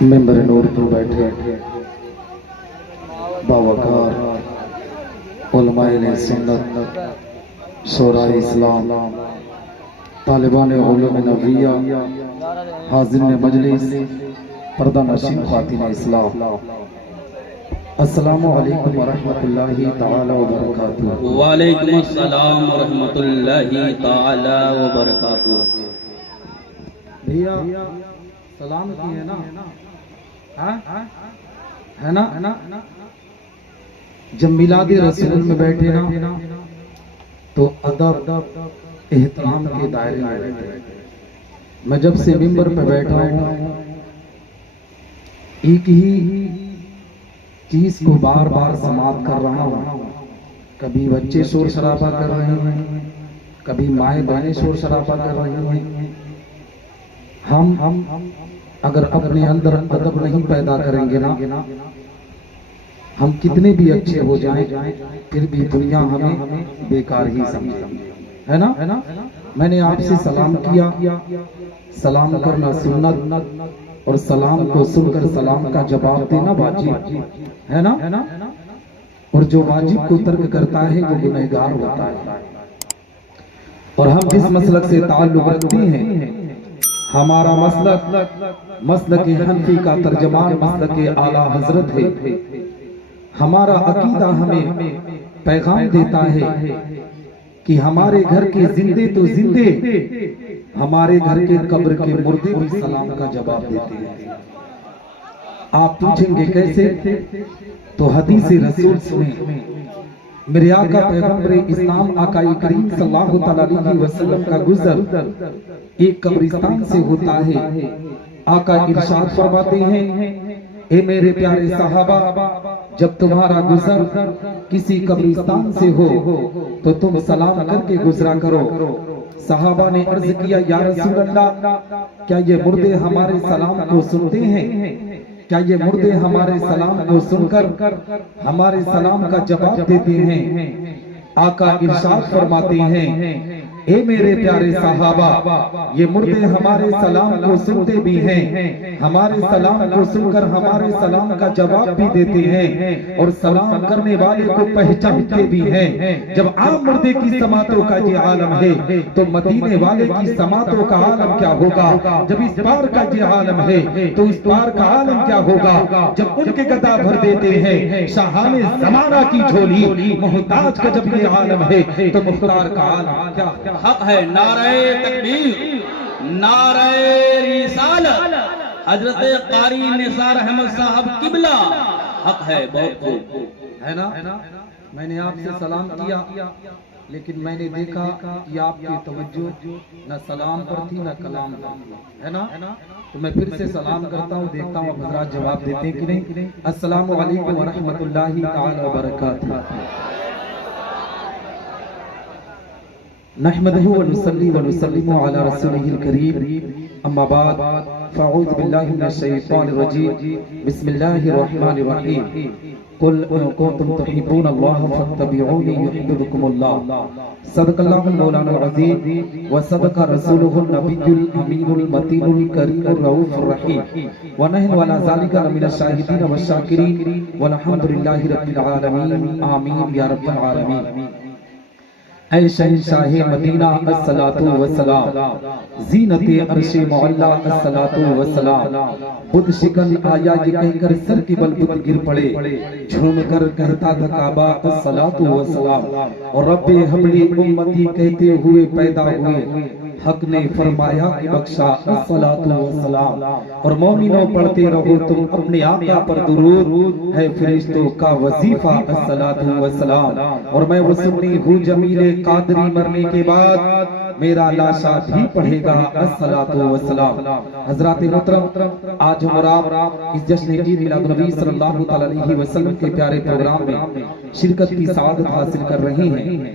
ممبر نور پر بیٹھے باوقار علماء سنت، شورائے اسلام، طالبان علوم نبویہ، حاضرین مجلس، پردہ نشین خواتین اسلام، السلام علیکم ورحمۃ اللہ تعالی وبرکاتہ۔ وعلیکم السلام ورحمۃ اللہ تعالی وبرکاتہ۔ بھیا سلام کی ہے نا؟ ہے نا؟ جب میلاد رسول میں بیٹھے نا تو ادب احترام کے دائرے میں بیٹھے۔ میں جب سے ممبر پہ بیٹھا ہوں ایک ہی چیز کو بار بار سماعت کر رہا ہوں۔ کبھی بچے شور شرابہ کر رہے ہیں، کبھی مائیں بہنیں شور شرابہ کر رہی ہیں۔ ہم اگر اپنے اندر ادب نہیں پیدا کریں گے نا، ہم کتنے بھی اچھے ہو جائیں پھر بھی دنیا ہمیں بیکار ہی سمجھے، ہے نا؟ میں نے آپ سے سلام کیا، سلام کرنا سنت اور سلام کو سن کر سلام کا جواب دینا واجب ہے نا؟ اور جو واجب کو ترک کرتا ہے وہ گنہگار ہوتا ہے۔ اور ہم جس مسلک سے تعلق رکھتے ہیں، ہمارا مسلک حنفی کا ترجمان مسلک اعلیٰ حضرت ہے۔ ہمارا عقیدہ ہمیں پیغام دیتا ہے کہ ہمارے گھر کے زندے تو زندے، ہمارے گھر کے قبر کے مردے بھی سلام کا جواب دیتے ہیں۔ آپ پوچھیں گے کیسے؟ تو حدیث رسول سنیں۔ میرے آقا پیغمبر اسلام آقا کریم صلی اللہ علیہ وسلم کا گزر ایک قبرستان سے ہوتا ہے۔ آقا ارشاد فرماتے ہیں، اے میرے پیارے صحابہ، جب تمہارا گزر کسی قبرستان سے ہو تو تم سلام کر کے گزرا کرو۔ صحابہ نے عرض کیا، یا رسول اللہ، کیا یہ مردے ہمارے سلام کو سنتے ہیں؟ کیا یہ مردے ہمارے سلام کو سن کر ہمارے سلام کا جواب دیتے ہیں؟ آقا ارشاد فرماتے ہیں، اے میرے پیارے صحابہ، یہ مردے ہمارے سلام کو سنتے بھی ہیں، ہمارے سلام کو سن کر ہمارے سلام کا جواب بھی دیتے ہیں اور سلام کرنے والے کو پہچانتے بھی ہیں۔ جب عام مردے کی سماعتوں کا یہ عالم ہے تو مدینے والے کی سماعتوں کا عالم کیا ہوگا؟ جب اس بار کا یہ عالم ہے تو اس بار کا عالم کیا ہوگا؟ جب ان کے گدا بھر دیتے ہیں شاہان زمانہ کی جھولی، محتاج کا جب یہ عالم ہے تو مختار کا عالم کیا؟ حق ہے نعرہ تکبیر، نعرہ رسالت، حضرت قاری نثار احمد صاحب قبلہ، حق ہے بہت خوب، ہے نا؟ میں نے آپ سے سلام کیا لیکن میں نے دیکھا کہ آپ کی توجہ نہ سلام پر تھی نہ کلام پر تھی، ہے نا؟ تو میں پھر سے سلام کرتا ہوں، دیکھتا ہوں حضرات جواب دیتے ہیں کہ نہیں۔ السلام علیکم ورحمۃ اللہ تعالی وبرکاتہ۔ نحمده ونصلي ونسلم على رسوله الكريم، اما بعد فاعوذ بالله من الشيطان الرجيم، بسم الله الرحمن الرحيم، قل ان كنتم تحبون الله فاتبعوني يحببكم الله، صدق الله المولانا العظيم وصدق رسوله النبي الامين المتين الكريم الرؤوف الرحيم، ونحن على ذلك من الشاهدين والشاكرين والحمد لله رب العالمين، آمين یا رب العالمین۔ اے شہنشاہ مدینہ الصلاۃ والسلام، زینت عرش معلا الصلاۃ والسلام، بدھ شکن آیا یہ کہہ کر سر کے بل بدھ گر پڑے، جھوم کر کہتا تھا کعبہ الصلاۃ والسلام، اور رب حبلی امتی کہتے ہوئے پیدا ہوئے، حق نے فرمایا کہ بخشا الصلاۃ والسلام، اور مومنوں پڑھتے رہو تم اپنے آقا پر درود، ہے فرشتوں کا وظیفہ الصلاۃ والسلام، اور میں وہ سنی ہوں جمیل قادری مرنے کے بعد میرا لاشا بھی پڑھے گا الصلاۃ والسلام۔ حضرات محترم، آج ہم اس جشن عید میلاد النبی صلی اللہ علیہ وسلم کے پیارے پروگرام میں شرکت کی سعادت حاصل کر رہے ہیں۔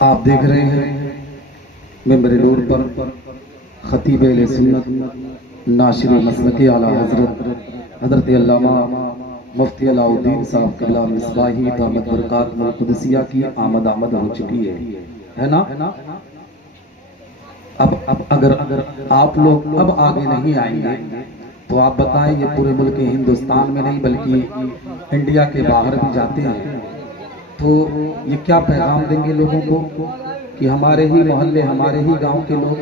آپ دیکھ رہے ہیں ممبر نور پر خطیب اہل سنت ناشر مسلک اعلیٰ حضرت علامہ مفتی علاء الدین صاحب قبلہ مصباحی دامت برکات القدسیہ کی آمد ہو چکی ہے نا؟ اب اگر آپ لوگ اب آگے نہیں آئیں گے تو آپ بتائیں یہ پورے ملک ہندوستان میں نہیں بلکہ انڈیا کے باہر بھی جاتے ہیں تو یہ کیا پیغام دیں گے لوگوں کو کہ ہمارے ہی محلے ہمارے ہی گاؤں کے لوگ.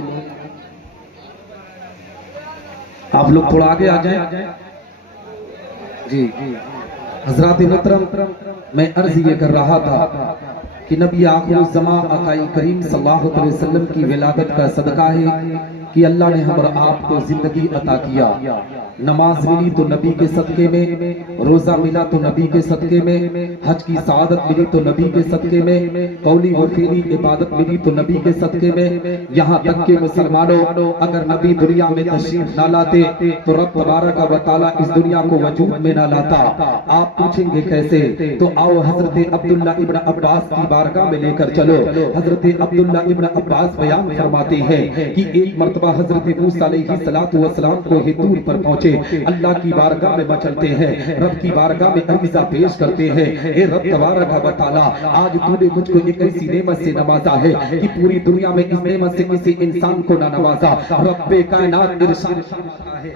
آپ لوگ تھوڑا آگے آ جائیں. جی حضرات محترم، میں عرض یہ کر رہا تھا کہ نبی آخر الزمان آقائی کریم صلی اللہ علیہ وسلم کی ولادت کا صدقہ ہے کہ اللہ نے ہم اور آپ کو زندگی عطا کیا. نماز ملی تو نبی کے صدقے میں، روزہ ملا تو نبی کے صدقے میں، حج کی سعادت ملی تو نبی کے صدقے میں، قولی و فعلی عبادت ملی تو نبی کے صدقے میں. یہاں تک کہ مسلمانوں اگر نبی دنیا میں تشریف نہ لاتے تو رب تبارک و تعالی اس دنیا کو وجود میں نہ لاتا. آپ پوچھیں گے کیسے؟ تو آؤ حضرت عبداللہ ابن عباس کی بارگاہ میں لے کر چلو. حضرت عبداللہ ابن عباس بیان فرماتے ہیں کہ ایک مرتبہ حضرت موسیٰ علیہ السلام کو حضور پر پہنچے، اللہ کی بارگاہ میں بچلتے ہیں، رب کی بارگاہ میں عریضہ پیش کرتے ہیں، اے رب تبارک و تعالی آج تو نے مجھ کو ایک ایسی نعمت سے نوازا ہے کہ پوری دنیا میں اس نعمت سے کسی انسان کو نہ نوازا. رب کائنات ارشاد فرماتا ہے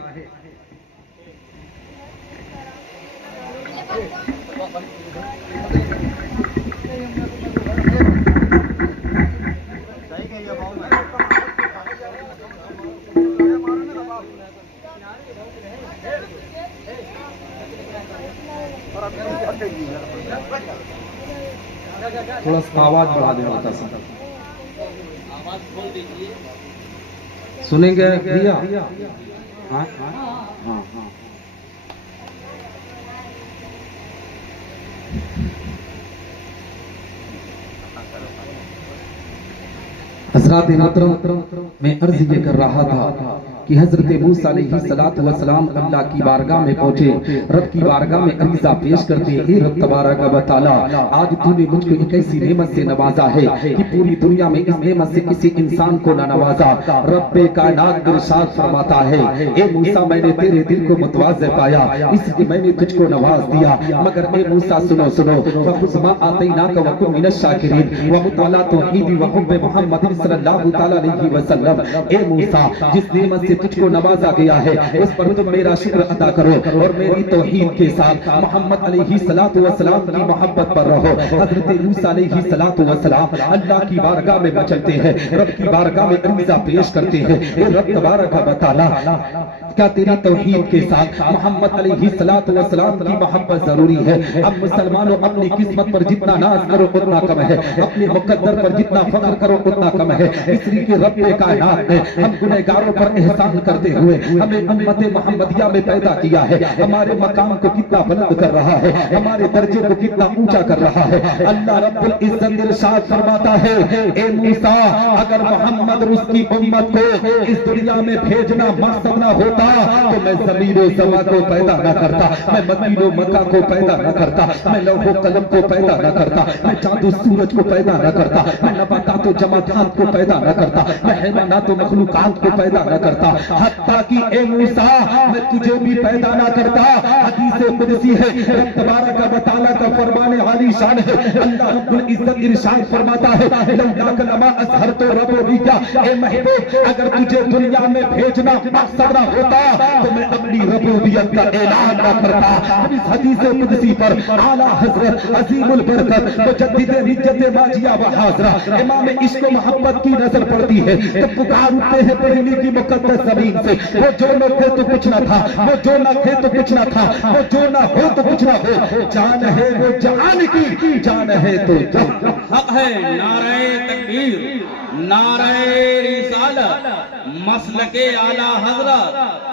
تھوڑا سا آواز بڑھا دیں ہوتا سا سنیں گے بھیا؟ ہاں ہاں. حضرات محترم، میں عرض یہ کر رہا تھا کہ حضرت موسیٰ علیہ السلام اللہ کی بارگاہ میں پہنچے، رب کی بارگاہ میں عریضہ پیش کرتے، اے رب تبارک و تعالی آج تو نے مجھ کو ایک ایسی نعمت سے نوازا ہے کہ پوری دنیا میں اس نعمت سے کسی انسان کو نہ نوازا. رب کائنات ارشاد فرماتا ہے اے موسیٰ میں نے تیرے دل کو متواضع پایا اس لیے میں نے تجھ کو نواز دیا، مگر اے موسیٰ سنو فخذ ما آتیناک وکن من الشاکرین ومطالعہ توحید وحب محمد صلی اللہ تعالی علیہ وسلم. اے موسیٰ جس نعمت سے تجھ کو نوازا گیا ہے اس پر تم میرا شکر ادا کرو اور میری توحید کے ساتھ محمد علیہ السلام کی محبت پر رہو. حضرت موسیٰ علیہ السلام اللہ کی بارگاہ میں بچلتے ہیں، رب کی بارگاہ میں عریضہ پیش کرتے ہیں، اے رب تبارک و تعالی کیا تیری توحید کے ساتھ محمد علیہ السلام کی محبت ضروری ہے؟ اب مسلمانوں اپنی قسمت پر جتنا ناز کرو اتنا کم ہے، اپنے مقدر پر جتنا فخر کرو اتنا کم ہے، اس لیے کہ رب کائنات نے ہم گنہگاروں پر احسان کرتے ہوئے ہمیں امت محمدیہ میں پیدا کیا ہے. ہمارے مقام کو کتنا بلند کر رہا ہے، ہمارے درجے کو کتنا اونچا کر رہا ہے. اللہ رب العزت ارشاد فرماتا ہے اے موسیٰ اگر محمد اور اس کی امت کو اس دنیا میں بھیجنا مقصد نہ ہوتا تو میں زمین و زماں کو پیدا نہ کرتا، میں مدین و مکہ کو پیدا نہ کرتا، میں لوح و قلم کو پیدا نہ کرتا، میں چاند و سورج کو پیدا نہ کرتا، میں نباتات و جمادات کو پیدا نہ کرتا، میں حیوانات و مخلوقات کو پیدا نہ کرتا، حتیٰ کہ اے موسیٰ میں تجھے بھی پیدا نہ کرتا. حدیث قدسی ہے، رب تبارک و تعالیٰ کا فرمان عالی شان ہے. اللہ رب العزت ارشاد فرماتا ہے لولاک لما اظہرت ربوبیہ، اے محبوب اگر تجھے دنیا میں بھیجنا مقصد نہ ہوتا تو میں اپنی ربوبیت کا اعلان نہ کرتا. اس حدیث قدسی پر اعلیٰ حضرت عظیم البرکت مجدد نجت ماجیہ و حاضرہ امام عشق و محبت کی نظر پڑتی ہے تو پکار اٹھتے ہیں پہلی کی مقدس زمین سے، وہ جو نہ تھے تو کچھ نہ تھا، وہ جو نہ تھے تو کچھ نہ تھا، وہ جو نہ ہو تو کچھ نہ ہو، جان ہے وہ جہان کی، جان ہے تو جہان. حق ہے نعرہ تکبیر، نعرہ رسالت، مسلک اعلیٰ حضرت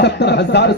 70,000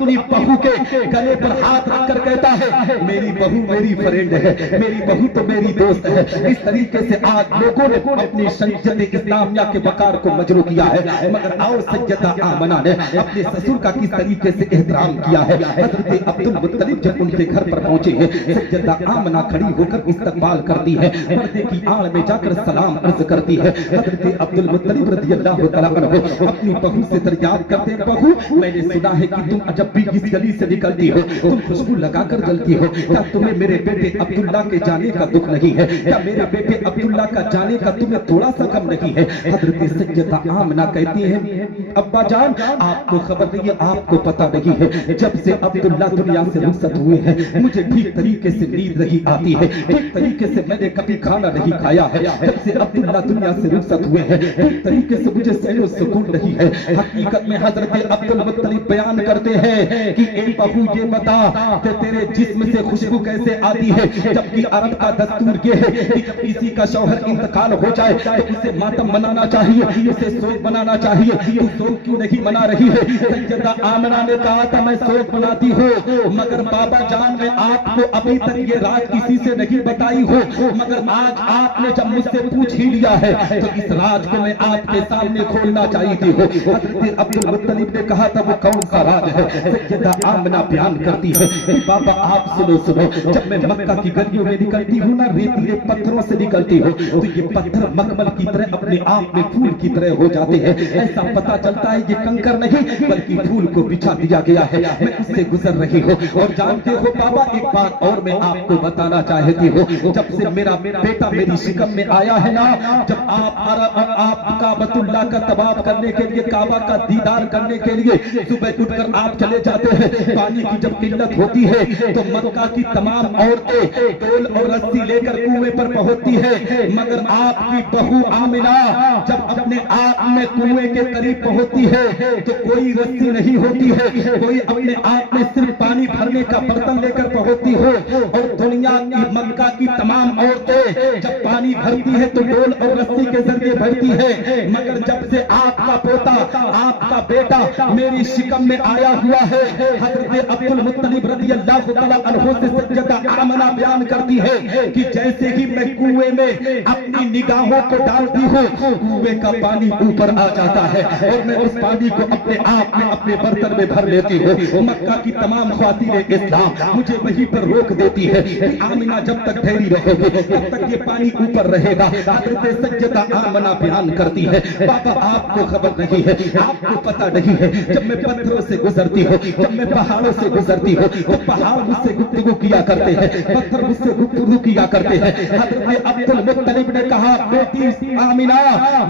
اپنی بہو کے گلے پر ہاتھ رکھ کر کہتا ہے میری بہو میری فرینڈ ہے، میری بہو تو میری دوست ہے۔ اس طریقے سے آج لوگوں نے اپنی شریعت اسلامیہ کے وقار کو مجروح کیا ہے، مگر آؤ سیدہ آمنہ نے اپنے سسر کا کس طریقے سے احترام کیا ہے۔ حضرت عبد المطلب جب ان کے گھر پر پہنچے ہیں، سیدہ آمنہ کھڑی ہو کر استقبال کرتی ہے، پردے کی آڑ میں جا کر سلام عرض کرتی ہے۔ حضرت عبد المطلب رضی اللہ تعالیٰ عنہ اپنی بہو سے فریاد کرتے ہیں، بہو میں نے سنا ہے کہ تم جب بھی اس گلی سے نکلتی ہو تم خوشبو لگا کر جلتی ہو، کیا تمہیں میرے بیٹے عبداللہ کے جانے کا دکھ نہیں ہے؟ کیا میرے بیٹے عبداللہ کا جانے کا تمہیں تھوڑا سا غم نہیں ہے؟ حضرت سیدہ آمنہ کہتی ہیں ابا جان آپ کو خبر نہیں ہے، آپ کو پتہ نہیں ہے، جب سے عبداللہ دنیا سے رخصت ہوئے ہیں مجھے ٹھیک طریقے سے نیند نہیں آتی ہے، ٹھیک طریقے سے میں نے کبھی کھانا نہیں کھایا ہے، جب سے عبداللہ دنیا سے رخصت ہوئے ہیں ٹھیک طریقے سے مجھے سین و سکون نہیں ہے۔ حقیقت میں حضرت عبد المطلب بیان کرتے ہیں کہ اے بہو یہ بتا کہ تیرے جسم سے خوشبو کیسے آتی ہے، جبکہ عرب کا دستور یہ ہے کہ جب کسی کا شوہر انتقال ہو جائے تو اسے ماتم منانا چاہیے، اسے سوگ منانا چاہیے، تو سوگ کیوں نہیں منا رہی ہے؟ سیدہ آمنہ نے کہا تھا میں سوگ مناتی ہوں، مگر بابا جان میں آپ کو ابھی تک یہ راز کسی سے نہیں بتائی ہو، مگر آج آپ نے جب مجھ سے پوچھ ہی لیا ہے تو اس راز کو میں آپ کے سامنے کھولنا چاہیے ہو۔ حضرت عبد المطلب نے کہا تھا وہ کون سا راز ہے؟ سیدہ آمنہ بیان کرتی ہے کہ بابا آپ سنو جب میں مکہ کی گلیوں میں نکلتی ہوں نا ریتیلے پتھروں سے نکلتی ہوں تو یہ پتھر مخمل کی طرح اپنے آپ میں پھول کی طرح ہو جاتے ہیں، ایسا پتا چلتا ہے یہ کنکر نہیں بلکہ پھول کو بچھا دیا گیا ہے، میں اس سے گزر رہی ہوں۔ اور جانتے ہو بابا ایک بات اور میں آپ کو بتانا چاہتی ہوں، جب سے میرا بیٹا میری شکم میں آیا ہے نا، جب آپ کعبۃ اللہ کا طواف کرنے کے لیے کعبہ کا دیدار کرنے کے لیے صبح اٹھ کر آپ چلے جاتے ہیں، پانی کی جب قلت ہوتی ہے تو مکہ کی تمام عورتیں ڈول اور رسی لے کر کنویں پر پہنچتی ہے، مگر آپ کی بہو آمنہ جب اپنے آپ میں کنویں کے قریب پہنچتی ہے تو کوئی رسی نہیں ہوتی ہے، کوئی اپنے آپ میں صرف پانی بھرنے کا برتن لے کر پہنچتی ہو، اور دنیا کی مکہ کی تمام عورتیں جب پانی بھرتی ہے تو ڈول اور رسی کے ذریعے بھرتی ہے، مگر جب سے آپ کا پوتا آپ کا بیٹا میری شکم میں آیا ہوا ہے، حضرت عبد المطلب رضی اللہ تعالیٰ عنہ سے سیدہ آمنہ بیان کرتی ہے کہ جیسے ہی میں کنویں میں اپنی نگاہوں کو ڈالتی ہوں کنویں کا پانی اوپر آ جاتا ہے اور میں اس پانی کو اپنے آپ میں اپنے برتن میں بھر لیتی ہوں۔ مکہ کی تمام خواتین اسلام مجھے وہیں پر روک دیتی ہے کہ آمنہ جب تک ٹھہری رہو گے تب تک یہ پانی اوپر رہے گا۔ حضرت سیدہ آمنہ بیان کرتی ہے بابا آپ کو خبر نہیں ہے، آپ کو پتہ نہیں ہے، جب میں پتھروں سے گزرتی ہوں، جب میں پہاڑوں سے گزرتی ہوں تو پہاڑ مجھ سے گفتگو کیا کرتے ہیں، پتھر مجھ سے گفتگو کیا کرتے ہیں۔ حضرت عبد المطلب نے کہا بیٹی آمنہ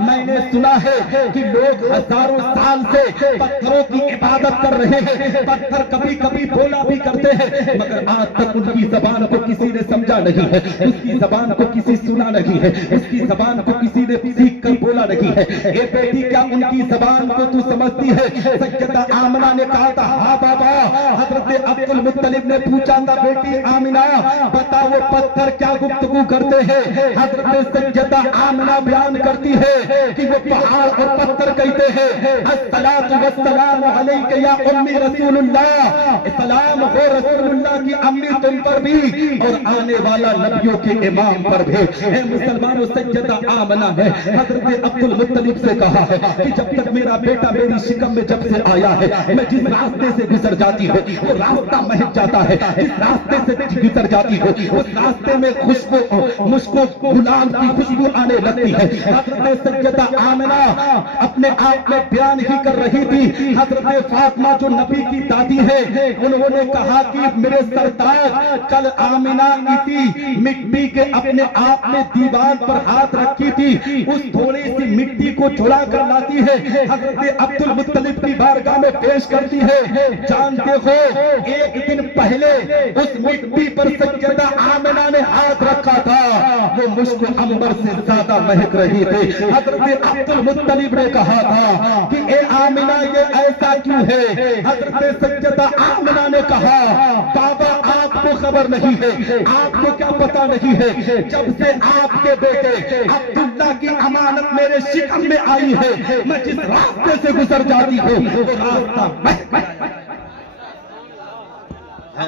میں نے سنا ہے کہ لوگ ہزاروں سال سے پتھروں کی عبادت کر رہے ہیں، پتھر کبھی کبھی بولا بھی کرتے ہیں، مگر آج تک ان کی زبان کو کسی نے سمجھا نہیں ہے، اس کی زبان کو کسی سنا نہیں ہے، اس کی زبان کو کسی نے سیکھ کر بولا نہیں ہے۔ اے بیٹی کیا ان کی زبان کو تو سمجھتی ہے؟ سیدہ آمنہ نے کہا تھا ہاں بابا۔ حضرت عبد المطلب نے پوچھا تھا بیٹی آمنہ بتا وہ پتھر کیا گفتگو کرتے ہیں؟ حضرت سیدہ آمنہ بیان کرتی ہے کہ وہ پہاڑ اور پتھر کہتے ہیں الصلاۃ والسلام علیک یا امی رسول اللہ، سلام ہو رسول اللہ کی امی تم پر بھی اور آنے والا نبیوں کے امام پر بھی۔ اے مسلمانوں سیدہ آمنہ ہے حضرت عبد المطلب سے کہا ہے کہ جب تک میرا بیٹا میری شکم میں جب سے آیا ہے میں جس راستے سے گزر جاتی ہوں وہ راستہ مہک جاتا ہے، جس راستے سے گزر جاتی ہوں اس راستے میں خوشبو گلاب کی خوشبو آنے لگتی ہے۔ حضرت سیدہ آمنہ اپنے آپ میں بیان ہی کر رہی تھی، حضرت فاطمہ جو نبی کی دادی ہے انہوں نے کہا کہ میرے سرتاج کل آمنہ اسی مٹی کے اپنے آپ میں دیوار پر ہاتھ رکھی تھی، اس تھوڑی سی مٹی کو چھڑا کر لاتی ہے حضرت عبد المطلب کی بارگاہ میں پیش کرتی ہے۔ جانتے ہو ایک دن پہلے اس مٹی پر سیدہ آمنہ نے ہاتھ رکھا تھا وہ مشک عنبر سے زیادہ مہک رہی تھی۔ حضرت عبد المطلب نے کہا تھا کہ اے آمنہ یہ ایسا کیوں ہے؟ حضرت سیدہ آمنہ نے کہا بابا آپ کو خبر نہیں ہے، آپ کو کیا پتا نہیں ہے، جب سے آپ کے بیٹے عبداللہ کی امانت میرے شکم میں آئی ہے میں جس راستے سے گزر جاتی ہوں وہ راستہ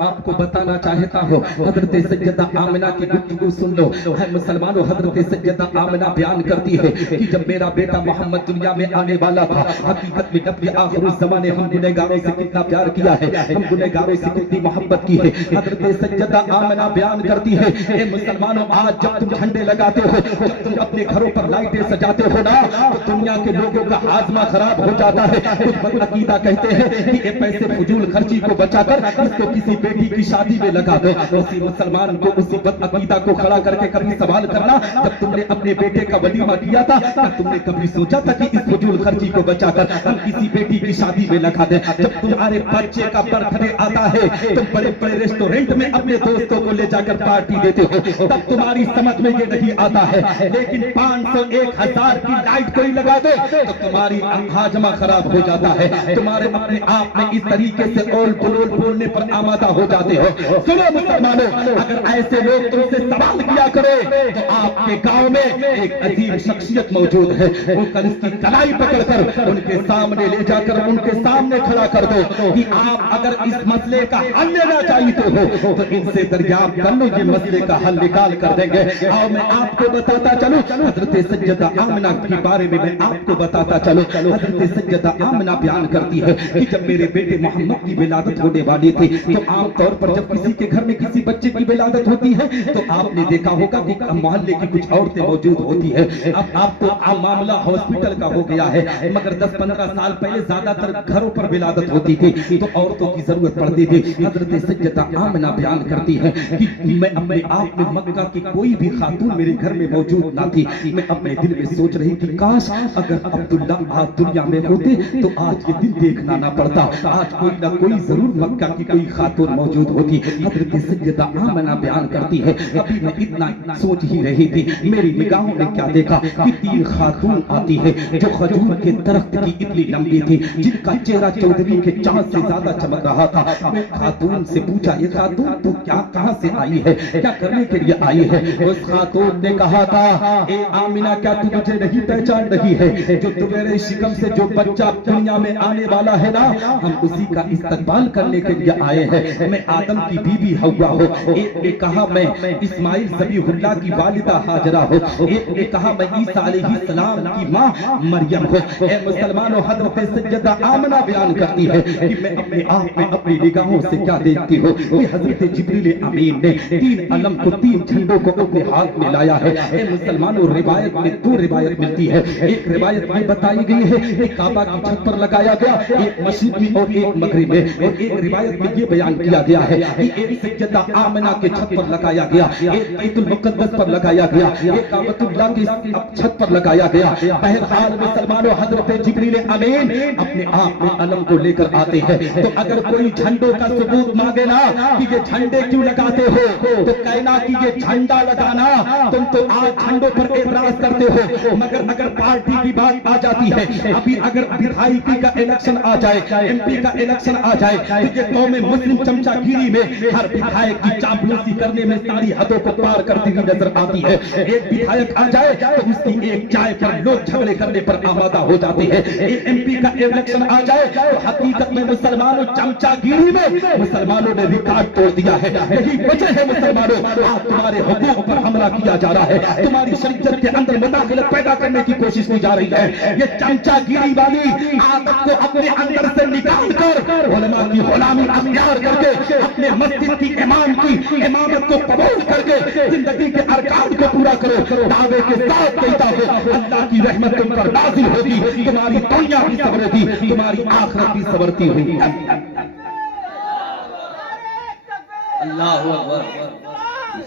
آپ کو بتانا چاہتا ہوں حضرت سیدہ آمنہ کی گفتگو سن لو ہے مسلمانوں حضرت سیدہ آمنہ بیان کرتی ہے کہ جب میرا بیٹا محمد دنیا میں آنے والا تھا حقیقت میں نبی آخر الزمان نے ہم گنہگاروں سے کتنا پیار کیا ہے ہم گنہگاروں سے کتنی محبت کی ہے حضرت سیدہ آمنہ بیان کرتی ہے اے مسلمانوں آج جب تم جھنڈے لگاتے ہو جب تم اپنے گھروں پر لائٹیں سجاتے ہو نا تو دنیا کے لوگوں کا ہاضمہ خراب ہو جاتا ہے کچھ بد عقیدہ کہتے ہیں کہ یہ پیسے فضول خرچی کو بچا کر اس کو کسی بیٹی کی شادی میں لگا دو اسی مسلمان کو اسی بد عقیدہ کو کھڑا کر کے کبھی سوال کرنا جب تم نے اپنے بیٹے کا ولیمہ کیا تھا کیا تم نے کبھی سوچا تھا کہ اس فضول خرچی کو بچا کر ہم کسی بیٹی کی شادی میں لگا دیں جب تمہارے بچے کا برتھ ڈے آتا ہے تم بڑے بڑے ریسٹورنٹ میں اپنے دوستوں کو لے جا کر پارٹی دیتے ہو تب تمہاری سمجھ میں یہ نہیں آتا ہے لیکن 500 1000 کی لائٹ کوئی لگا دے تو تمہاری ہاضمہ خراب ہو جاتا ہے تمہارے اپنے آپ میں اس طریقے سے اول بلول بولنے پر آمادہ ہو جاتے ہو سنو مسلمانوں اگر ایسے لوگ تم سے سوال کیا کرے تو آپ کے گاؤں میں ایک عظیم شخصیت موجود ہے وہ کل اس کی کلائی پکڑ کر ان کے سامنے لے جا کر ان کے سامنے کھڑا کر دو کہ آپ اگر اس مسئلے کا حل لینا چاہتے ہو تو ان سے دریافت کر لو یہ مسئلے کا حل نکال کر دیں گے اور میں آپ کو بتاتا چلوں حضرت سیدہ آمنہ کے بارے میں آپ کو بتاتا چلوں حضرت سیدہ آمنہ بیان کرتی ہے کہ جب میرے بیٹے محمد کی ولادت ہونے والی تھی تو عام طور پر جب کسی کے گھر میں کسی بچے کی ولادت ہوتی ہے تو آپ نے دیکھا ہوگا کہ محلے کی کچھ عورتیں موجود ہوتی ہیں اب آپ کو معاملہ ہاسپٹل کا ہو گیا ہے مگر 10-15 سال پہلے زیادہ تر گھروں پر ولادت ہوتی تھی تو عورتوں کی ضرورت پڑتی تھی حضرت سیدہ آمنہ بیان کرتی ہے کہ میں اپنے آپ میں مکہ کی کوئی بھی خاتون میرے گھر میں موجود نہ تھی میں اپنے دل میں سوچ رہی تھی کاش اگر عبداللہ آج دنیا میں ہوتے تو آج یہ دن دیکھنا نہ پڑتا آج کوئی نہ کوئی ضرور مکہ کی کوئی خاتون موجود ہوتی حضرت سیدہ آمنہ بیان کرتی ہے ابھی میں اتنا سوچ ہی رہی تھی میری نگاہوں نے کیا دیکھا کہ 3 خاتون آتی ہے جو کھجور کے درخت کی اتنی لمبی تھی جن کا چہرہ چودھری کے چاند سے زیادہ چمک رہا تھا میں خاتون سے پوچھا یہ خاتون تو کیا کہاں سے آئی ہے کیا کرنے کے لیے آئی ہے اس خاتون نے کہا تھا اے آمنہ کیا تو مجھے نہیں پہچان رہی ہے جو تمہارے شکم سے جو بچہ دنیا میں آنے والا ہے نا ہم اسی کا استقبال کرنے کے لیے آئے ہیں میں آدم کی بیوی ہوا ہوں ایک نے کہا میں اسماعیل ذبیح اللہ کی والدہ ہاجرہ ہوں ایک نے کہا میں عیسیٰ علیہ السلام کی ماں مریم ہوں اے مسلمانوں حضرت سیدہ آمنہ بیان کرتی ہے کہ میں اپنے آپ میں اپنی نگاہوں سے کیا دیکھتی ہوں کہ حضرت جبریل امین نے 3 علم کو 3 جھنڈوں کو اپنے ہاتھ میں لایا ہے اے مسلمانوں روایت میں 2 روایت ملتی ہے ایک روایت میں بتائی گئی ہے کہ کعبہ کی چھت پر لگایا گیا ایک مشرق میں اور ایک مغرب میں اور ایک روایت میں یہ بیان کیا گیا ہے کہ ایک سیدہ آمنہ کے چھت پر لگایا گیا ایک بیت المقدس پر لگایا گیا ایک کعبۃ اللہ کی چھت پر لگایا گیا بہرحال مسلمانوں حضرت جبریل امین اپنے آپ میں علم کو لے کر آتے ہیں تو اگر کوئی جھنڈوں کا ثبوت مانگے نا کہ یہ جھنڈے کیوں لگاتے ہو تو کہنا کہ یہ جھنڈا لگانا تم تو آج جھنڈوں پر اعتراض کرتے ہو مگر اگر پارٹی کی بات آ جاتی ہے ابھی اگر وِدھائکی کا الیکشن آ جائے ایم پی کا الیکشن آ جائے تو یہ قوم مسلم چمچا گیری میں ہر وِدھائک کی چاپلوسی کرنے میں ساری حدوں کو پار کرتی ہوئی نظر آتی ہے ایک وِدھائک آ جائے تو اس کی ایک چائے پر لوگ جھگڑے کرنے پر آمادہ ہو جاتے ہیں ایک ایم پی کا الیکشن آ جائے تو حقیقت میں مسلمانوں چمچا گیری میں مسلمانوں نے ریکارڈ توڑ دیا ہے یہی وجہ ہے مسلمانوں آج تمہارے حقوق پر حملہ کیا جا رہا ہے تمہاری شریعت کے اندر مداخلت پیدا کرنے کی کوشش کی جا رہی ہے یہ چمچا گیری والی عادت کو اپنے اندر سے نکال کر علماء کی غلامی اختیار کر کے اپنے مسجد کی امام کی امامت کو قبول کر کے زندگی کے ارکان کو پورا کرو دعوے کے ساتھ کہتا ہو اللہ کی رحمت تم پر نازل ہوگی تمہاری دنیا بھی سنورتی تمہاری آخرت بھی سنورتی ہوگی اللہ اکبر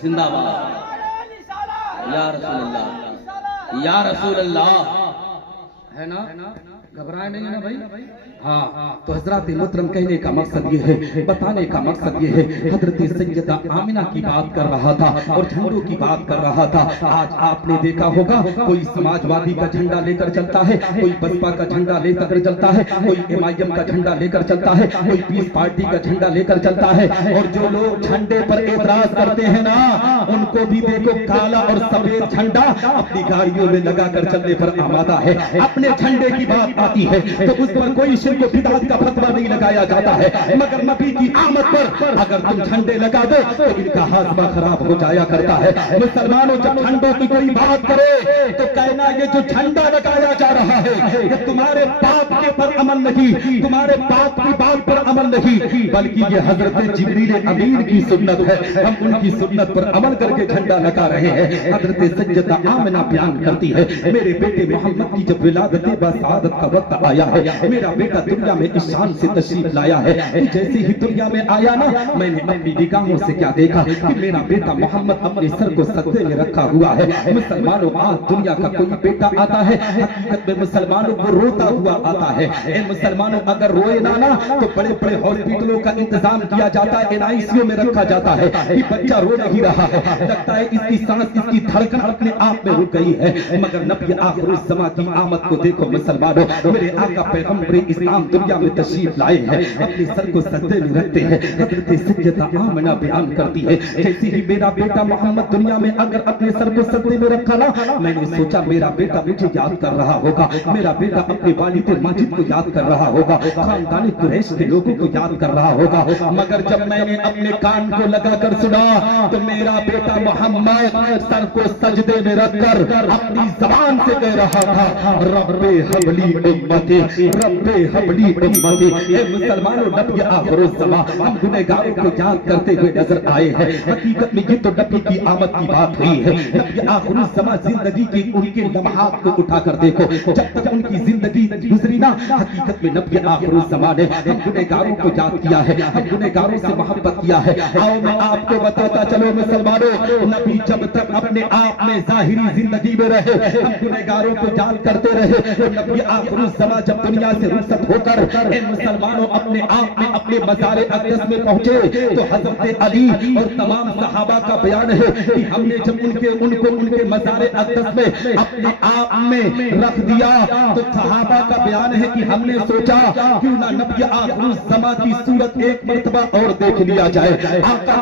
زندہ باد یا رسول اللہ یا رسول اللہ ہے نا گھبرائے نہیں نا بھائی ہاں تو حضرات محترم کہنے کا مقصد یہ ہے بتانے کا مقصد یہ ہے حضرت سیدہ آمنہ کی بات کر رہا تھا اور جھنڈوں کی بات کر رہا تھا آج آپ نے دیکھا ہوگا کوئی سماج وادی کا جھنڈا لے کر چلتا ہے کوئی بسپا کا جھنڈا لے کر چلتا ہے کوئی MIM کا جھنڈا لے کر چلتا ہے کوئی پیس پارٹی کا جھنڈا لے کر چلتا ہے اور جو لوگ جھنڈے پر اعتراض کرتے ہیں نا ان کو بھی دیکھو کالا اور سفید جھنڈا اپنی گاڑیوں میں لگا کر چلنے پر آمادہ ہے اپنے جھنڈے کی بات آتی ہے تو اس پر کوئی شرک و بدعت کا فتویٰ نہیں لگایا جاتا ہے، مگر نبی کی آمد پر اگر تم جھنڈے لگا دو تو ان کا ہاضمہ خراب ہو جایا کرتا ہے۔ مسلمانوں جب جھنڈوں کی کوئی بات کرے تو کہنا یہ جو جھنڈا لگایا جا رہا ہے یہ تمہارے باپ کے پر عمل نہیں، تمہارے باپ کی بات پر عمل نہیں، بلکہ یہ حضرت جبریل امین کی سنت ہے، ہم ان کی سنت پر عمل کر کے جھنڈا لگا رہے ہیں۔ حضرت سیدہ آمنہ بیان کرتی ہے میرے بیٹے محمد کی جب ولادت بسعادت کا وقت آیا ہے، میرا بیٹا دنیا میں اس شان سے تشریف لایا ہے کہ جیسے ہی دنیا میں آیا نا میں نے اپنی نگاہوں سے کیا دیکھا کہ میرا بیٹا محمد اپنے سر کو سجدے میں رکھا ہوا ہے۔ مسلمانوں آج دنیا کا کوئی بیٹا آتا ہے حقیقت میں مسلمانوں کو روتا ہوا آتا ہے، اے مسلمانوں اگر روئے نہ تو بڑے بڑے ہاسپٹلوں کا انتظام کیا جاتا ہے، NICU میں رکھا جاتا ہے کہ بچہ رو نہیں رہا ہے، لگتا ہے اس کی سانس اس کی دھڑکن اپنے آپ میں رک گئی ہے، مگر نبی آخر الزمان کی آمد کو دیکھو مسلمانوں، میرے آقا پیغمبر اسلام دنیا میں تشریف لائے ہیں، اپنے سر کو سجدے میں رکھتے ہیں۔ حضرت سیدہ آمنہ بیان کرتی ہے جیسے ہی میرا بیٹا محمد دنیا میں اگر اپنے سر کو سجدے میں رکھا نا میں نے سوچا میرا بیٹا مجھے یاد کر رہا ہوگا، میرا بیٹا اپنے والد ماجد کو یاد کر رہا ہوگا، خاندان قریش کے لوگوں کو یاد کر رہا ہوگا، مگر جب میں نے اپنے کان کو لگا کر سنا تو میرا بیٹا محمد سر کو سجدے میں رکھ کر اپنی زبان سے کہہ رہا تھا رب حبلی امتی، رب حبلی امتی۔ اے مسلمانوں نبی آخر الزمان ہم گنہگاروں کو یاد کرتے ہوئے نظر آئے ہیں، حقیقت میں یہ تو نبی کی آمد کی بات ہوئی ہے۔ نبی آخر الزمان زندگی کی ان کے لمحات کو اٹھا کر دیکھو، جب تک ان کی زندگی گزری نا حقیقت میں نبی آخر الزمان نے ہم گنہگاروں کو یاد کیا ہے، ہم گنہگاروں سے محبت کیا ہے۔ آؤ میں آپ کو بتاتا چلو مسلمانوں، نبی جب تک اپنے آپ میں ظاہری زندگی میں رہے ہم گنہگاروں کو یاد کرتے رہے، تو نبی آخر الزمان جب دنیا سے رخصت ہو کر اے مسلمانوں اپنے آپ میں اپنے مزار اقدس میں پہنچے تو حضرت علی اور تمام صحابہ کا بیان ہے کہ ہم نے جب ان کے مزار اقدس میں اپنے آپ میں رکھ دیا تو صحابہ کا بیان ہے کہ ہم نے سوچا کیوں نہ نبی آخر الزمان کی صورت ایک مرتبہ اور دیکھ لیا جائے، آقا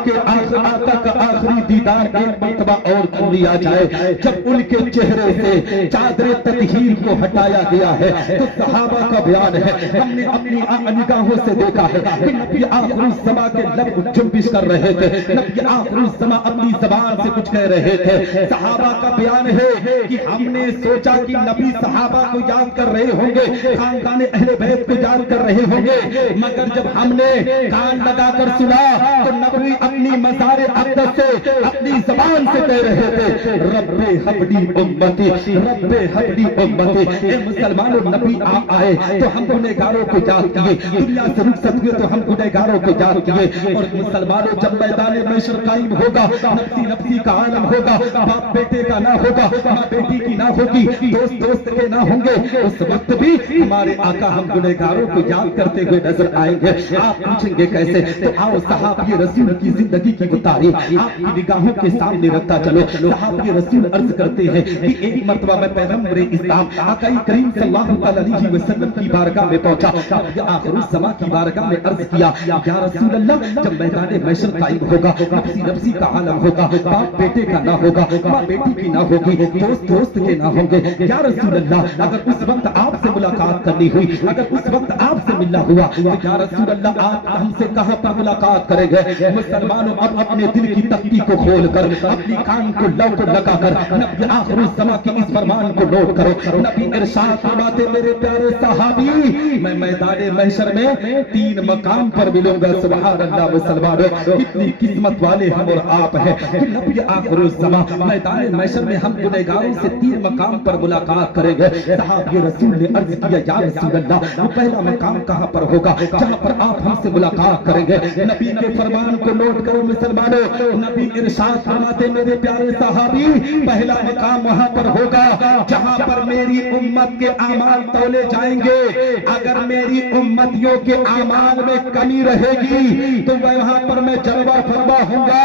کا آخری دیدار ایک مرتبہ اور کر لیا جائے۔ جب ان کے چہرے سے چادر تطہیر کو ہٹایا گیا ہے تو صحابہ کا بیان ہے ہم نے اپنی نگاہوں سے دیکھا ہے کہ نبی آخر الزمان کے لب جنبش کر رہے تھے، نبی آخر الزمان اپنی زبان سے کچھ کہہ رہے تھے۔ صحابہ کا بیان ہے کہ ہم نے سوچا کہ نبی صحابہ کو یاد کر رہے ہوں گے، خاندان اہل بیت کو یاد کر رہے ہوں گے، مگر جب ہم نے کان لگا کر سنا تو نبی اپنی مزار اقدس سے اپنی زبان سے کہہ رہے تھے رب حبلی امتی، رب حبلی امتی۔ اے مسلمانوں نبی آئے تو ہم گنہگاروں کو یاد کیے، دنیا سے رخصت ہوئے تو ہم گنہگاروں کو یاد کیے، اور مسلمانوں جب میدان محشر قائم ہوگا نفسی نفسی کا عالم ہوگا، باپ بیٹے کا نہ ہوگا، ماں بیٹی کی نہ ہوگی، دوست دوست کے نہ ہوں گے، اس وقت بھی ہمارے آقا ہم گنہگاروں کو یاد کرتے ہوئے نظر آئیں گے۔ آپ پوچھیں گے کیسے؟ تو آؤ صحابی رسول کی زندگی کی وہ تاریخ آپ کی نگاہوں کے سامنے رکھتا چلو۔ صحابی رسول عرض کرتے ہیں کہ ایک مرتبہ میں پیغمبر اسلام آقا کریم صلی اللہ علیہ وسلم کی بارگاہ میں پہنچا، نبی آخر الزمان کی بارگاہ میں عرض کیا یا رسول اللہ جب میدان محشر قائم ہوگا نفسی نفسی کا عالم ہوگا، باپ بیٹے کا نہ ہوگا، ماں بیٹی کی نہ ہوگی، دوست دوست کے نہ ہوں گے، یا رسول اللہ اگر اس وقت آپ سے ملاقات کرنی ہوئی، اگر اس وقت آپ سے ملنا ہوا تو یا رسول اللہ آپ ہم سے کہاں پر ملاقات کریں گے؟ مسلمانوں اب اپنے دل کی تختی کو کھول کر اپنی کان کو لو کو لگا کر نبی آخر الزمان کے اس فرمان کو نوٹ کرو۔ نبی ارشاد فرماتے میرے پیارے صحابی میں میدان محشر میں 3 مقام پر ملوں گا۔ سبحان اللہ مسلمانوں کتنی قسمت والے ہم اور آپ ہیں کہ نبی آخر الزمان میدان محشر میں ہم گنہگاروں سے 3 مقام پر ملاقات کریں گے۔ صحابی رسول نے عرض کیا یا رسول اللہ وہ پہلا مقام کہاں پر ہوگا جہاں پر آپ ہم سے ملاقات کریں گے؟ نبی کے فرمان کو نوٹ کرو مسلمانوں، نبی ارشاد فرماتے میرے پیارے صحابی پہلا مقام وہاں پر ہوگا جہاں پر میری امت کے اعمال تولے جائیں گے، اگر میری امتیوں کے اعمال میں کمی رہے گی تو وہاں پر میں جلوہ فرما ہوں گا،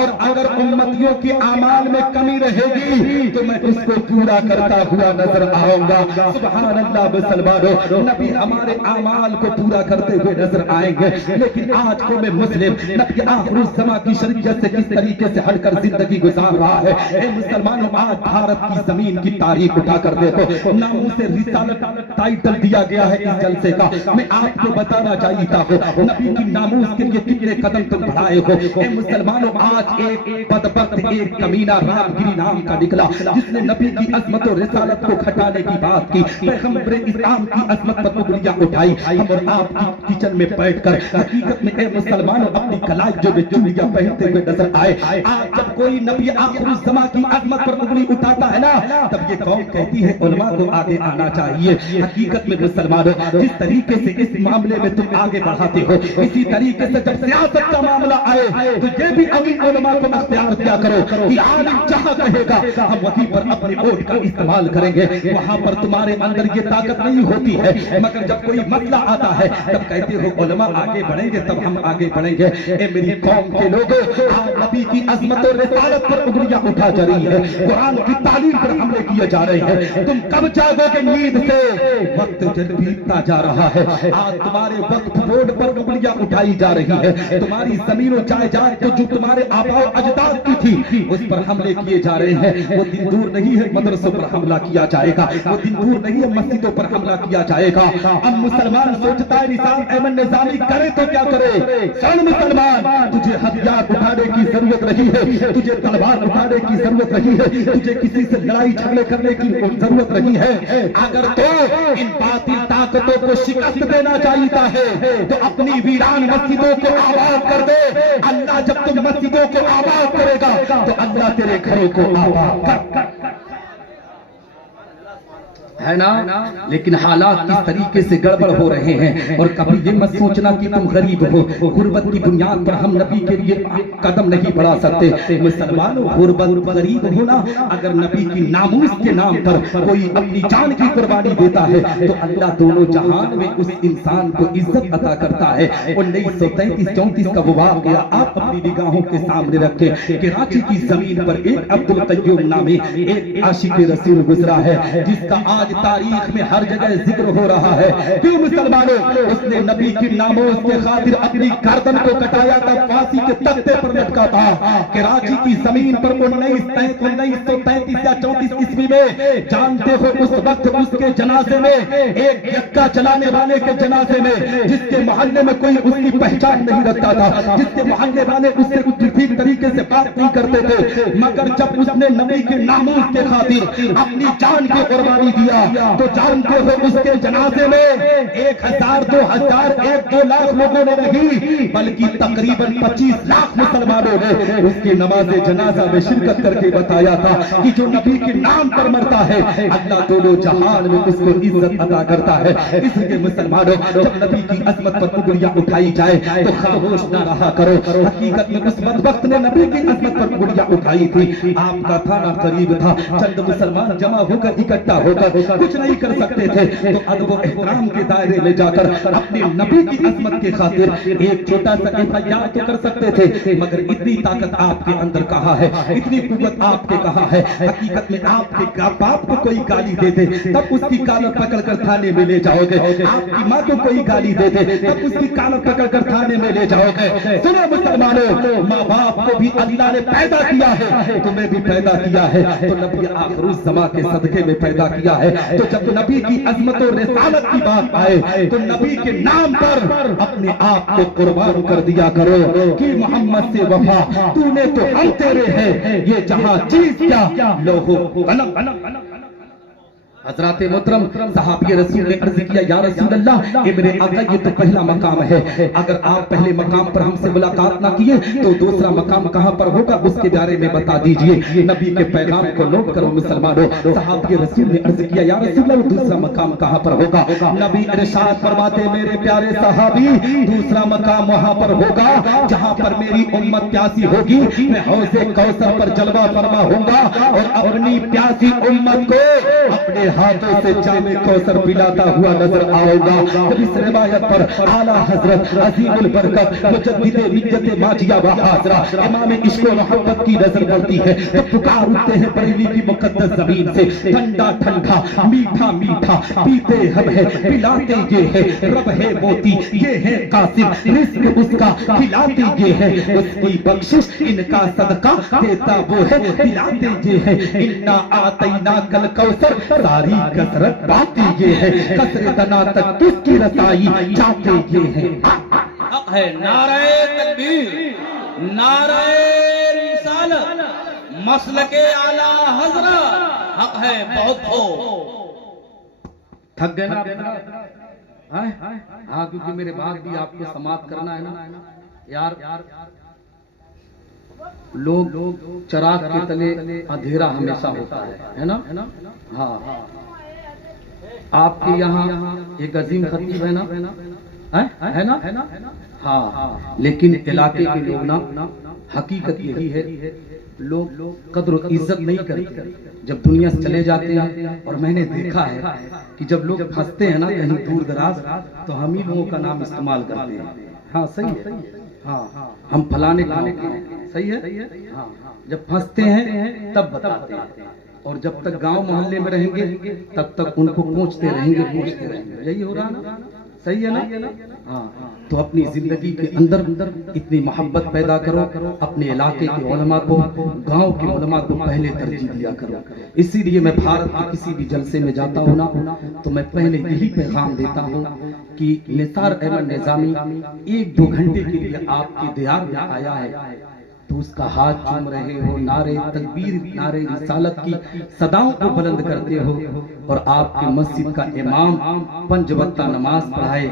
اور اگر امتیوں کی اعمال میں کمی رہے گی تو میں اس کو پورا کرتا ہوا نظر آؤں گا۔ سبحان اللہ مسلمانوں نبی ہمارے اعمال کو پورا کرتے ہوئے نظر آئیں گے، لیکن آج قوم مسلم نبی آخر الزمان کی شریعت سے کس طریقے سے ہٹ کر زندگی گزار رہا ہے۔ اے مسلمانوں، آج بھارت کی زمین کی تاریخ اٹھا کر دیکھو، ناموس رسالت ٹائٹل دیا گیا ہے اس جلسے کا۔ میں آپ کو بتانا چاہیتا ہوں نبی کی ناموس کے لیے کتنے قدم تم بڑھائے ہو۔ اے مسلمانوں، آج ایک بدبخت ایک کمینہ رام گری نام کا نکلا جس نے نبی کی عظمت و رسالت کو کھٹانے کی بات کی، پیغمبر اسلام کی عظمت پر انگلیاں اٹھائی۔ ہم اور آپ کی کچن میں بیٹھ کر حقیقت میں اے مسلمانوں اپنی کلائجوں میں چوڑیاں پہنتے ہوئے نظر آئے۔ آج جب کوئی نبی آخر الزمان کی عظمت پر انگلی اٹھاتا ہے نا، تب یہ قوم کہتی ہے علماء کو آگے آنا چاہیے۔ حقیقت میں مسلمانوں، جس طریقے سے اس معاملے میں تم آگے بڑھاتے ہو، اسی طریقے سے جب سیاست کا معاملہ آئے تو یہ بھی ابھی علماء کو اختیار دیا کرو کہ عالم جہاں کہے گا ہم وہیں پر اپنے ووٹ کا استعمال کریں گے۔ وہاں پر تمہارے اندر یہ طاقت نہیں ہوتی ہے، مگر جب کوئی مسئلہ آتا ہے تب کہتے ہو علماء آگے بڑھیں گے تب ہم آگے بڑھیں گے۔ اے میری قوم کے لوگوں، آج نبی کی عظمت اور رسالت پر انگلیاں اٹھا جا رہی ہے، قرآن کی تعلیم پر حملے کیے جا رہے ہیں۔ تم کب جاگو گے نیند سے؟ وقت جب بیتتا جا رہا ہے، آج تمہارے وقت بورڈ پر انگلیاں اٹھائی جا رہی ہے، تمہاری زمین و جائیداد جو تمہارے آباء و اجداد کی تھی اس پر حملے کیے جا رہے ہیں۔ وہ دن دور نہیں ہے مدرسوں پر حملہ کیا جائے گا، وہ دن دور نہیں ہے مسجدوں پر حملہ کیا جائے گا۔ اب مسلمان سوچتا ہے نظام احمد نظامی کرے تو کیا کرے؟ سن مسلمان، تجھے ہتھیار اٹھانے کی ضرورت نہیں ہے، تجھے تلوار اٹھانے کی ضرورت نہیں ہے، تجھے کسی سے لڑائی جھگڑے کرنے کی ضرورت نہیں ہے۔ اگر تو ان باطل طاقتوں کو شکست دینا چاہیتا ہے تو اپنی ویران مسجدوں کو آباد کر دے۔ اللہ جب تم مسجدوں کو آباد کرے گا تو اللہ تیرے گھروں کو آباد کر ہے نا۔ لیکن حالات کس طریقے سے گڑبڑ ہو رہے ہیں، اور کبھی یہ مت سوچنا کہ تم غریب ہو، غربت کی بنیاد پر ہم نبی کے لیے قدم نہیں بڑھا سکتے۔ مسلمانوں، غربت غریب ہونا اگر نبی کی ناموس کے نام پر کوئی اپنی جان کی قربانی دیتا ہے تو اللہ دونوں جہان میں اس انسان کو عزت عطا کرتا ہے۔ 1933-34 کا وہ واقعہ آپ اپنی نگاہوں کے سامنے رکھیں۔ کراچی کی زمین پر ایک عبد القیوم نامی ایک عاشق رسول گزرا ہے جس کا آج تاریخ میں ہر جگہ ذکر ہو رہا ہے۔ کیوں مسلمانوں؟ اس نے نبی کی ناموس کے خاطر اپنی گردن کو کٹایا تھا، پھانسی کے تختے پر لٹکا تھا۔ کراچی کی زمین پر 1933 یا 34 عیسوی میں جانتے ہو اس وقت اس کے جنازے میں ایک یکا چلانے والے کے جنازے میں جس کے محلے میں کوئی اس کی پہچان نہیں رکھتا تھا، جس کے محلے والے اس سے ٹھیک طریقے سے بات نہیں کرتے تھے، مگر جب اس نے نبی کے ناموس کے خاطر اپنی جان کی قربانی دیا تو جانتے ہو اس کے جنازے میں 1000 2000 1 2 لاکھ لوگوں نے نہیں بلکہ تقریباً 25 لاکھ مسلمانوں نے اس کی نماز جنازہ میں شرکت کر کے بتایا تھا کہ جو نبی کے نام پر مرتا ہے اللہ دونوں جہان میں اس کو عزت عطا کرتا ہے۔ اس لیے مسلمانوں، جب نبی کی عظمت پر انگلیاں اٹھائی جائے تو خاموش نہ رہا کرو۔ حقیقت میں اس بدبخت نے نبی کی عظمت پر انگلیاں اٹھائی تھی، آپ کا تھانہ قریب تھا، چند مسلمان جمع ہو کر اکٹھا ہو کر کچھ نہیں کر سکتے تھے تو ادب و احترام کے دائرے میں جا کر اپنے نبی کی عظمت کے خاطر ایک چھوٹا سا احتجاج تو کر سکتے تھے، مگر اتنی طاقت آپ کے اندر کہاں ہے، اتنی قوت آپ کے کہاں ہے؟ حقیقت میں آپ کے باپ کو کوئی گالی دے دے تب اس کی کالر پکڑ کر تھانے میں لے جاؤ گے، آپ کی ماں کو کوئی گالی دے دے تب اس کی کالر پکڑ کر تھانے میں لے جاؤ گے۔ سنو مسلمانوں، ماں باپ کو بھی اللہ نے پیدا کیا ہے، تمہیں بھی پیدا کیا ہے تو نبی آخر الزمان کے صدقے میں پیدا کیا ہے۔ تو جب نبی کی عظمت و رسالت کی بات آئے تو نبی کے نام پر اپنے آپ کو قربان کر دیا کرو کہ محمد سے وفا تو نے تو ہم تیرے ہیں، یہ جہاں چیز کیا لوہو قلم۔ حضرات محترم صحابی رسول نے عرض کیا یا رسول اللہ، اے میرے آقا یہ تو پہلا مقام ہے، اگر آپ پہلے مقام پر ہم سے ملاقات نہ کیے تو دوسرا مقام کہاں پر ہوگا اس کے بارے میں بتا دیجئے۔ نبی کے پیغام کو نوٹ کرو مسلمانوں، صحابی رسول نے عرض کیا یا رسول اللہ دوسرا مقام کہاں پر ہوگا؟ نبی ارشاد فرماتے میرے پیارے صحابی دوسرا مقام وہاں پر ہوگا جہاں پر میری امت پیاسی ہوگی، میں حوض کوثر پر جلوہ فرما ہوں گا اور اپنی پیاسی امت کو اپنے ہاتھوں سے جام کوثر پلاتا ہوا نظر آئے گا. جب اس روایت پر اعلیٰ حضرت عظیم البرکت مجدد ملت ماجیہ و حاضرہ امام عشق و محبت کی نظر پڑتی ہے تو پکار اٹھتے ہیں بریلی کی مقدس زمین سے, ٹھنڈا ٹھنڈا میٹھا میٹھا پیتے ہم ہے پلاتے یہ ہے رب ہے موتی یہ ہے قاسم رزق اس کا کھلاتے یہ ہے اس کی بخشش ان کا صدقہ دیتا وہ ہے پلاتے یہ ہے انا آتیناک الکوثر ساری کثرت باتے یہ ہے کثر دنا تک کس کی رسائی چاہتے یہ ہے. حق ہے نعرہ تکبیر نعرہ رسالت مسلک اعلیٰ حضرت حق ہے بہت ہو. تھک گئے نا ہاں کیونکہ میرے بعد بھی آپ کو سماعت کرنا ہے نا یار. لوگ چراغ کے تلے اندھیرا ہمیشہ ہوتا ہے نا. ہاں آپ کے یہاں ایک عظیم خطیب ہے نا ہاں, لیکن علاقے کے لوگ نا حقیقت یہی ہے لوگ قدر و عزت نہیں کرتے جب دنیا سے چلے جاتے ہیں. اور میں نے دیکھا ہے کہ جب لوگ پھنستے ہیں نا کہیں دور دراز تو ہم ہی لوگوں کا نام استعمال کرتے ہیں. ہاں صحیح ہے, ہاں ہم فلانے صحیح ہے. ہاں جب پھنستے ہیں تب بتاتے ہیں اور جب تک گاؤں محلے میں رہیں گے تب تک ان کو پوچھتے رہیں گے. یہی ہو رہا نا, صحیح ہے نا. ہاں تو اپنی زندگی کے اندر اتنی محبت پیدا کرو, اپنے علاقے کے علماء کو گاؤں کے علماء کو پہلے ترجیح دیا کرو. اسی لیے میں بھارت کے کسی بھی جلسے میں جاتا ہوں نا تو میں پہلے یہی پیغام دیتا ہوں کہ نثار احمد نظامی 1-2 گھنٹے کے لیے آپ کے دیار میں آیا ہے تو اس کا ہاتھ چوم رہے ہو, نعرہ تکبیر نعرہ رسالت کی صداؤں کو بلند کرتے ہو اور آپ کی مسجد کا امام 5 وقتہ نماز پڑھائے,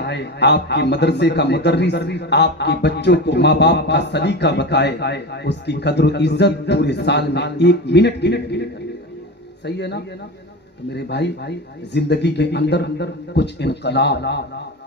آپ کے مدرسے کا مدرس آپ کے بچوں کو ماں باپ کا سلیقہ بتائے, اس کی قدر و عزت پورے سال میں 1 منٹ کے لیے. صحیح ہے نا. تو میرے بھائی زندگی کے اندر کچھ انقلاب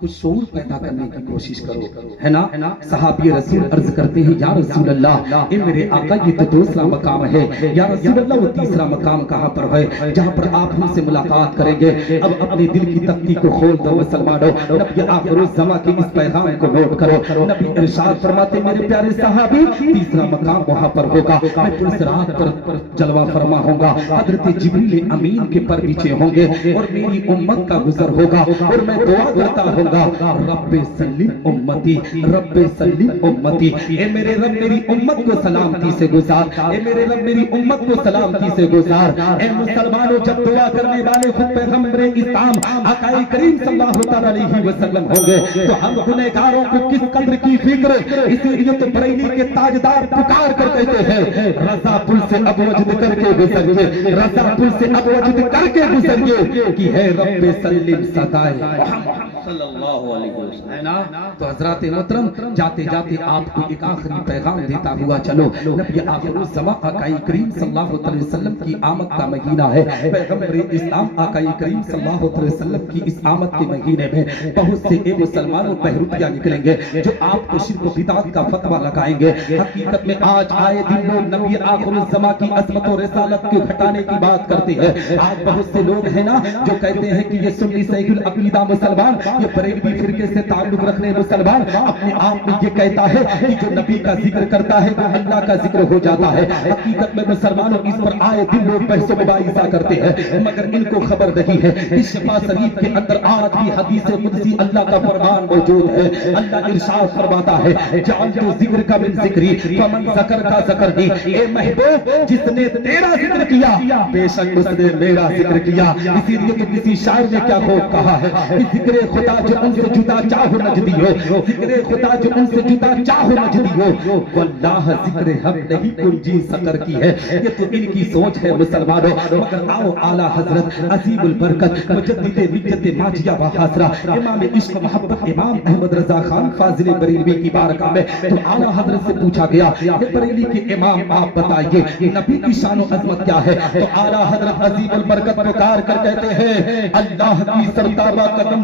کچھ شعور پیدا کرنے کی کوشش کرو, ہے نا. صحابی رسول عرض کرتے ہیں یا رسول اللہ اے میرے آقا یہ تو دوسرا مقام ہے, یا رسول اللہ وہ تیسرا مقام کہاں پر ہے جہاں پر آپ ہم سے ملاقات کریں گے. اب اپنے دل کی تختی کو کھول دو مسلمانوں, نبی آخر الزماں کے اس پیغام کو نوٹ کرو. نبی ارشاد فرماتے میرے پیارے صحابی تیسرا مقام وہاں پر ہوگا, میں پوری رات پر جلوہ فرما ہوں گا, حضرت جبریل امین کے پر پیچھے ہوں گے اور میری امت کا گزر ہوگا اور میں دعا کرتا ہوں رب سلم امتی رب سلم امتی. اے میرے رب میری امت کو سلامتی سے گزار, اے میرے رب میری امت کو سلامتی سے گزار. اے مسلمانوں جب دعا کرنے والے خود پیغمبر اسلام آقا کریم صلی اللہ علیہ وسلم ہوں گے تو ہم گنہگاروں کو کس قدر کی فکر. اسی لیے تو بریلی کے تاجدار پکار کر کہتے ہیں رضا پل سے اب وجد کر کے گزریے, رضا پل سے اب وجد کر کے گزریے کہ ہے رب سلم صدائے محمد صلی اللہ علیہ وسلم, ہے نا. تو حضرات محترم جاتے جاتے آپ کو ایک آخری پیغام دیتا ہوا چلو. نبی آخر الزماں آقا کریم صلی اللہ علیہ وسلم کی آمد کا مہینہ ہے. پیغمبر اسلام آقا کریم صلی اللہ علیہ وسلم کی اس آمد کے مہینے میں بہت سے اے مسلمانوں بہروپیہ نکلیں گے جو آپ کو شرک و بدعت کا فتویٰ لگائیں گے. حقیقت میں آج آئے دن لوگ نبی آخر الزماں کی عظمت و رسالت کو گھٹانے کی بات کرتے ہیں. آج بہت سے لوگ ہیں نا جو کہتے ہیں کہ یہ سنی صحیح العقیدہ مسلمان, یہ بریلوی فرقے سے تعلق رکھنے مسلمان اپنے آپ میں یہ کہتا ہے کہ جو نبی کا ذکر کرتا ہے وہ اللہ کا ذکر ہو جاتا ہے. حقیقت میں مسلمانوں اس پر آئے دن لوگ بحث و مباحثہ کرتے ہیں مگر ان کو خبر نہیں ہے کہ شفا شریف کے اندر آج بھی حدیث قدسی اللہ کا فرمان موجود ہے. اللہ ارشاد فرماتا ہے جعلت ذکر کا من ذکری فمن ذکر کا ذکرنی. اے محبوب جس نے تیرا ذکر کیا بے شک اس نے میرا ذکر کیا. اسی لیے تو کسی شاعر نے کیا خوب کہا ہے کہ ذکر خدا جو ان سے جدا چاہو نجدی ہو, ذکر خدا جو ان سے جدا چاہو نجدی ہو, واللہ ذکر حق نہیں کنجی سقر کی ہے. یہ تو ان کی سوچ ہے مسلمانوں. مگر آؤ اعلیٰ حضرت عظیم البرکت مجدد ملت ماجیہ و حاضرہ امام عشق محبت امام احمد رضا خان فاضل بریلوی کی بارگاہ میں تو اعلیٰ حضرت سے پوچھا گیا کہ بریلی کے امام آپ بتائیے نبی کی شان و عظمت کیا ہے. تو اعلیٰ حضرت عظیم البرکت پکار کر کہتے ہیں اللہ کی سرتابہ قدم